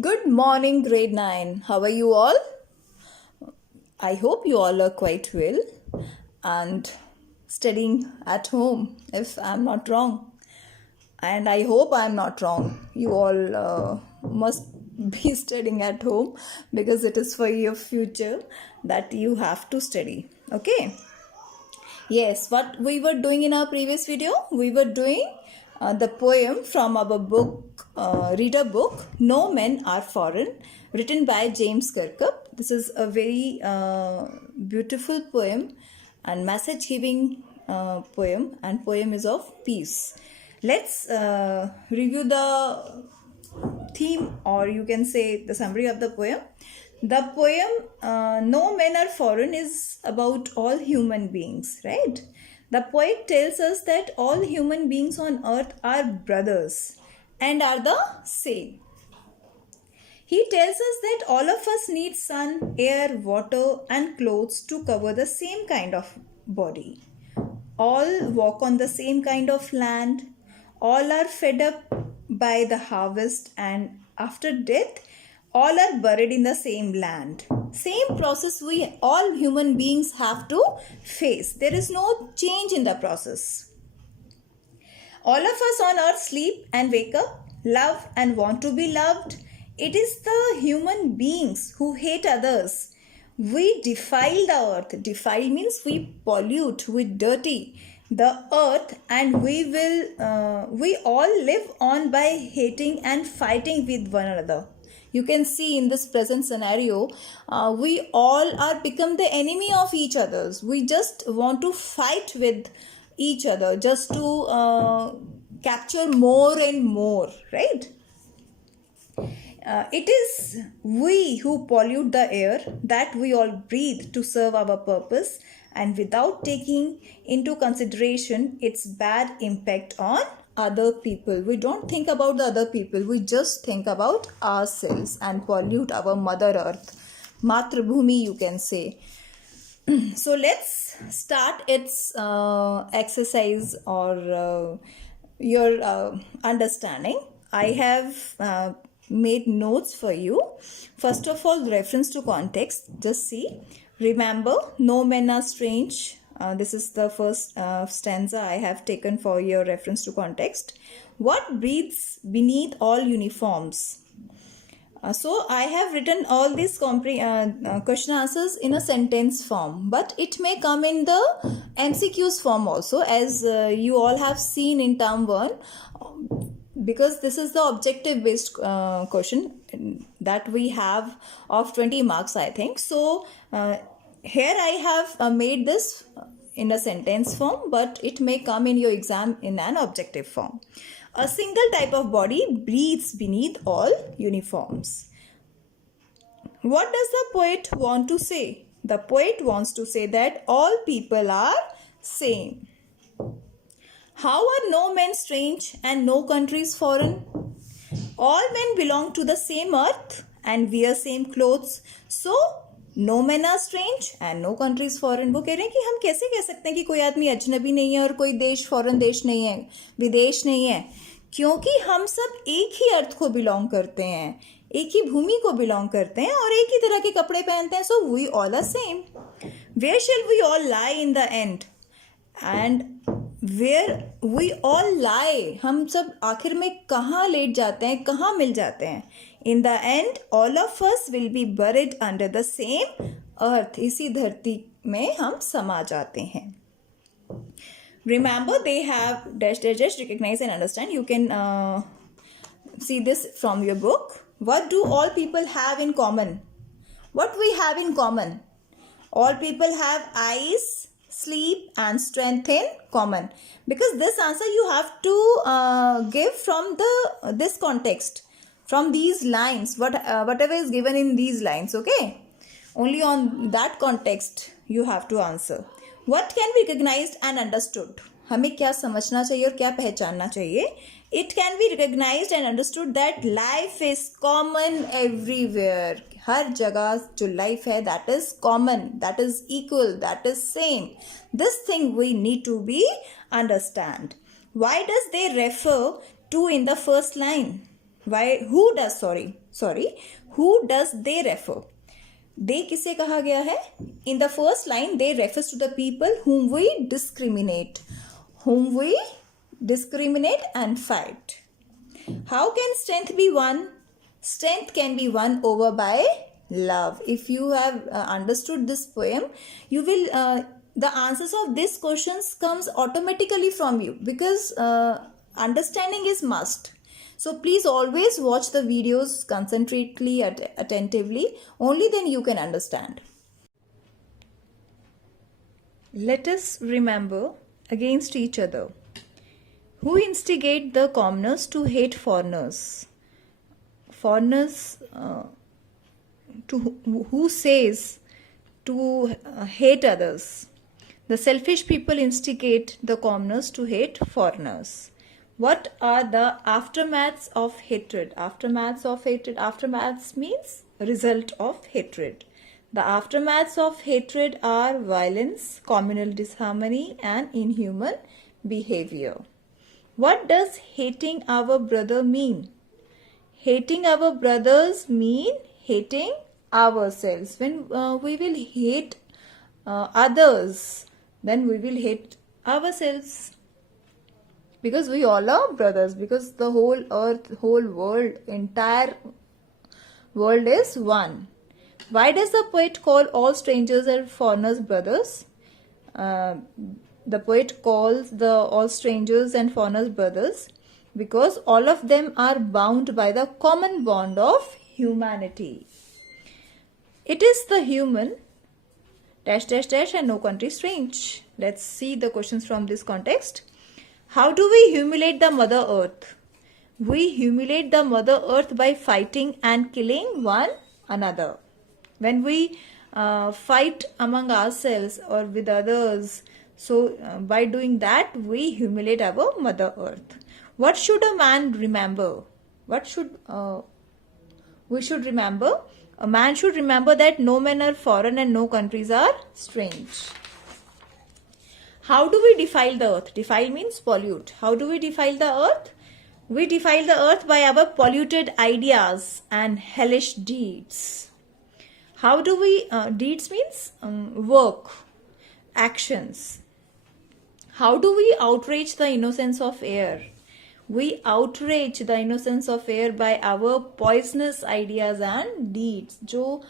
Good morning, grade 9. How are you all? I hope you all are quite well and studying at home, if I'm not wrong. And I hope I'm not wrong. You all must be studying at home because it is for your future that you have to study. Okay. Yes, what we were doing in our previous video, we were doing the poem from our book, reader book, No Men Are Foreign, written by James Kirkup. This is a very beautiful poem and message giving poem, and poem is of peace. Let's review the theme, or you can say the summary of the poem. The poem No Men Are Foreign is about all human beings, right? The poet tells us that all human beings on earth are brothers and are the same. He tells us that all of us need sun, air, water, and clothes to cover the same kind of body. All walk on the same kind of land. All are fed up by the harvest, and after death, all are buried in the same land. Same process we all human beings have to face. There is no change in the process. All of us on earth sleep and wake up, love and want to be loved. It is the human beings who hate others. We defile the earth. Defile means we pollute, we dirty the earth, and we all live on by hating and fighting with one another. You can see in this present scenario, we all are become the enemy of each others. We just want to fight with each other just to capture more and more, right? It is we who pollute the air that we all breathe to serve our purpose, and without taking into consideration its bad impact on other people. We don't think about the other people, we just think about ourselves and pollute our mother earth, Matrabhumi, you can say. So let's start its exercise or your understanding. I have made notes for you. First of all, reference to context. Just see. Remember, no men are strange. This is the first stanza I have taken for your reference to context. What breathes beneath all uniforms? So I have written all these question answers in a sentence form, but it may come in the MCQs form also, as you all have seen in term 1, because this is the objective based question that we have of 20 marks, I think. So here I have made this in a sentence form, but it may come in your exam in an objective form. A single type of body breathes beneath all uniforms. What does the poet want to say? The poet wants to say that all people are same. How are no men strange and no countries foreign? All men belong to the same earth and wear same clothes. So, no men are strange and no countries foreign. वो कह रहे हैं कि हम कैसे कह सकते हैं कि कोई आदमी अजनबी नहीं है और कोई देश फॉरेन देश नहीं है, विदेश नहीं है, क्योंकि हम सब एक ही अर्थ को बिलोंग करते हैं, एक ही भूमि को बिलोंग करते हैं और एक ही तरह के कपड़े पहनते हैं. So we all are same. Where shall we all lie in the end? And where we all lie, हम सब आखिर में कहाँ लेट जाते हैं, कहाँ मिल जाते हैं? In the end, all of us will be buried under the same earth. इसी धरती में हम समा जाते हैं. Remember, they have dash dash dash, recognize and understand. You can see this from your book. What do all people have in common? What we have in common? All people have eyes, sleep and strength in common. Because this answer you have to give from this context, from these lines, whatever is given in these lines, okay? Only on that context you have to answer. What can be recognized and understood? हमें क्या समझना चाहिए और क्या पहचानना चाहिए? It can be recognized and understood that life is common everywhere. हर जगह जो life है, that is common, that is equal, that is same. This thing we need to be understand. Why does they refer to in the first line? who does they refer? They किसे कहा गया है? In the first line, they refers to the people whom we discriminate and fight. How can strength be won? Strength can be won over by love. If you have understood this poem, you will the answers of these questions comes automatically from you, because understanding is must. So please always watch the videos concentrately, attentively. Only then you can understand. Let us remember against each other. Who instigate the commoners to hate foreigners? Foreigners, who says to hate others? The selfish people instigate the commoners to hate foreigners. What are the aftermaths of hatred? Aftermaths means result of hatred. The aftermaths of hatred are violence, communal disharmony, and inhuman behavior. What does hating our brother mean? Hating our brothers mean hating ourselves. When we will hate others, then we will hate ourselves. Because we all are brothers, because the whole earth, whole world, entire world is one. Why does the poet call all strangers and foreigners brothers? The poet calls all strangers and foreigners brothers because all of them are bound by the common bond of humanity. It is the human ... and no country strange. Let's see the questions from this context. How do we humiliate the Mother Earth? We humiliate the Mother Earth by fighting and killing one another. When we fight among ourselves or with others, so by doing that, we humiliate our Mother Earth. What should a man remember? We should remember? A man should remember that no men are foreign and no countries are strange. How do we defile the earth? Defile means pollute. How do we defile the earth? We defile the earth by our polluted ideas and hellish deeds. How do we... deeds means work, actions. How do we outrage the innocence of air? We outrage the innocence of air by our poisonous ideas and deeds. जो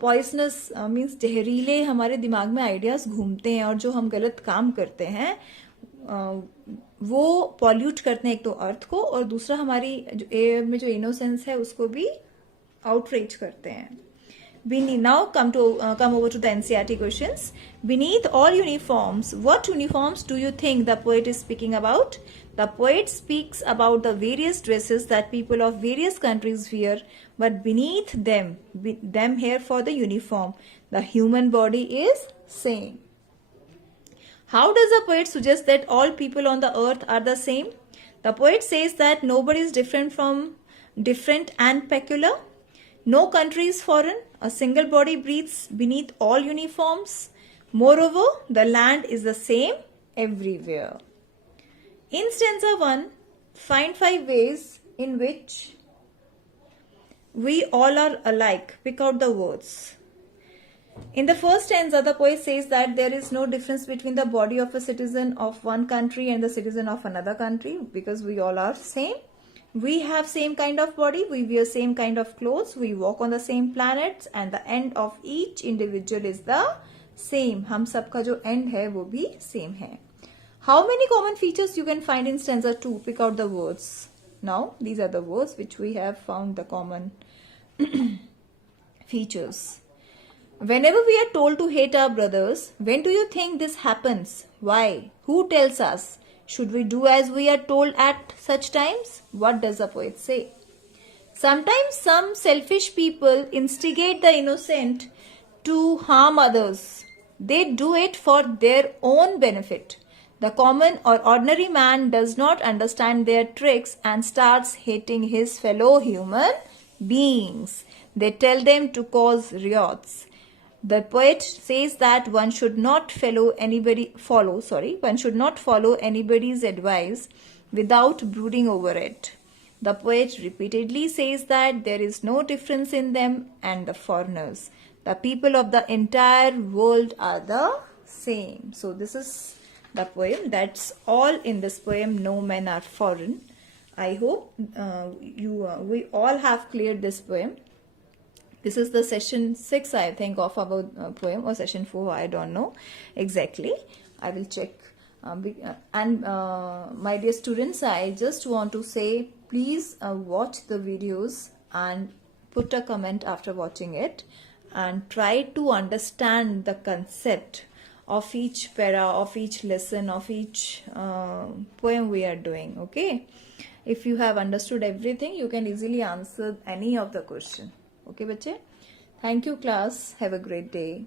poisonous means जहरीले हमारे दिमाग में ideas घूमते हैं और जो हम गलत काम करते हैं वो पॉल्यूट करते हैं एक तो अर्थ को, और दूसरा हमारी एयर में जो इनोसेंस है उसको भी आउटरीच करते हैं. Now come over to the NCERT questions. Beneath all uniforms, what uniforms do you think the poet is speaking about? The poet speaks about the various dresses that people of various countries wear, but beneath them here for the uniform, the human body is same. How does the poet suggest that all people on the earth are the same? The poet says that nobody is different and peculiar. No country is foreign. A single body breathes beneath all uniforms. Moreover, the land is the same everywhere. In stanza 1, find 5 ways in which we all are alike. Pick out the words. In the first stanza, the poet says that there is no difference between the body of a citizen of one country and the citizen of another country, because we all are same. We have same kind of body, we wear same kind of clothes, we walk on the same planets, and the end of each individual is the same. हम सबका जो end है वो भी same है. How many common features you can find in stanza 2? Pick out the words. Now, these are the words which we have found the common features. Whenever we are told to hate our brothers, when do you think this happens? Why? Who tells us? Should we do as we are told at such times? What does the poet say? Sometimes some selfish people instigate the innocent to harm others. They do it for their own benefit. The common or ordinary man does not understand their tricks and starts hating his fellow human beings. They tell them to cause riots. The poet says that one should not follow anybody's advice without brooding over it. The poet repeatedly says that there is no difference in them and the foreigners. The people of the entire world are the same. So this is the poem. That's all in this poem. No men are foreign. I hope we all have cleared this poem. This is the session 6, I think, of our poem, or session 4, I don't know exactly. I will check. My dear students, I just want to say, please watch the videos and put a comment after watching it, and try to understand the concept of each para, of each lesson, of each poem we are doing. Okay, if you have understood everything, you can easily answer any of the question. Okay, bache? Thank you, class. Have a great day.